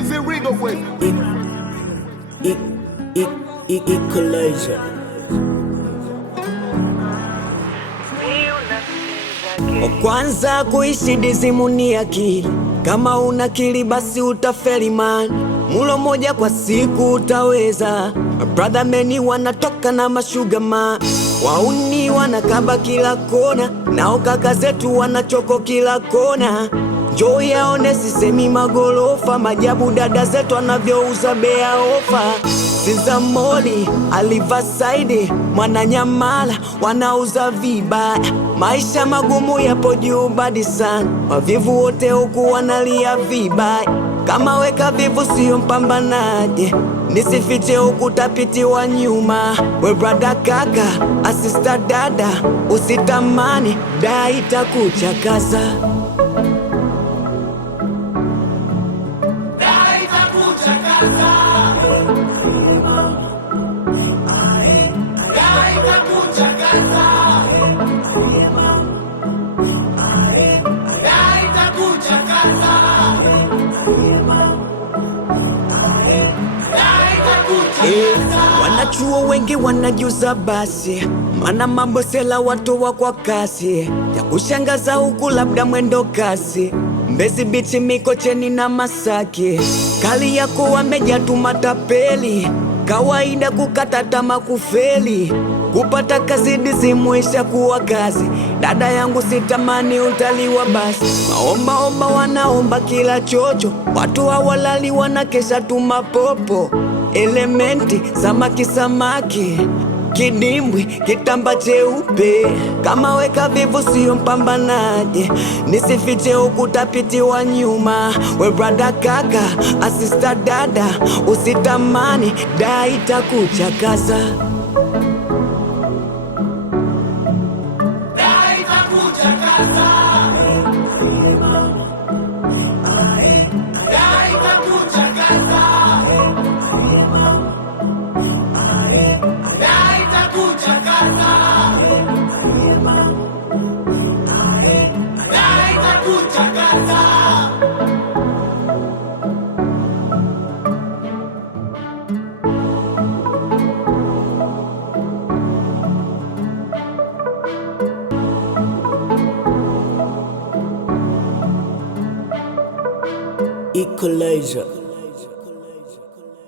Easy Rigo with Equalizer. Kwanza kuishi dizimu ni akili. Kama una akili basi utafeli man. Mulo moja kwa siku utaweza. Brother meni wanatoka na mashuga man. Wauni wanakaba kila kona. Nao kaka zetu wanachoko kila kona. Njoo yaone sisemi magorofa. Majabu dada zetu wanavyouza bea ofa. Sinza moli, Alivasaidi, Mwananyamala, wanauza vibaya. Maisha magumu yapo juu badi sana. Wavivu wote huku wanalia vibaya. Kama weka vivu sio mpambanaje. Nisifiche huku tapitiwa nyuma. We brother kaka, asista dada, usitamani, daa itakuchakaza. Wanachuo wengi wanajuza basi, mana mambo sela watu wa kwa kasi. Ya kushangaza huku labda mwendo kasi. Mbezi Beach, Mikocheni na Masaki. Kali yako wameja tu matapeli. Kawaida kukata tamaa kufeli. Kupata kazi dizimuisha kuwa kazi. Dada yangu sitamani utaliwa basi. Maomba wanaomba kila chocho. Watu hawalali wanakesha tu mapopo. Elementi samaki kidimbwi kitamba cheupe. Kama weka vivu sio mpambanaje. Nisifiche huku tapitiwa nyuma. We brother kaka, asista dada, usitamani, daa itakuchakaza. Equalizer.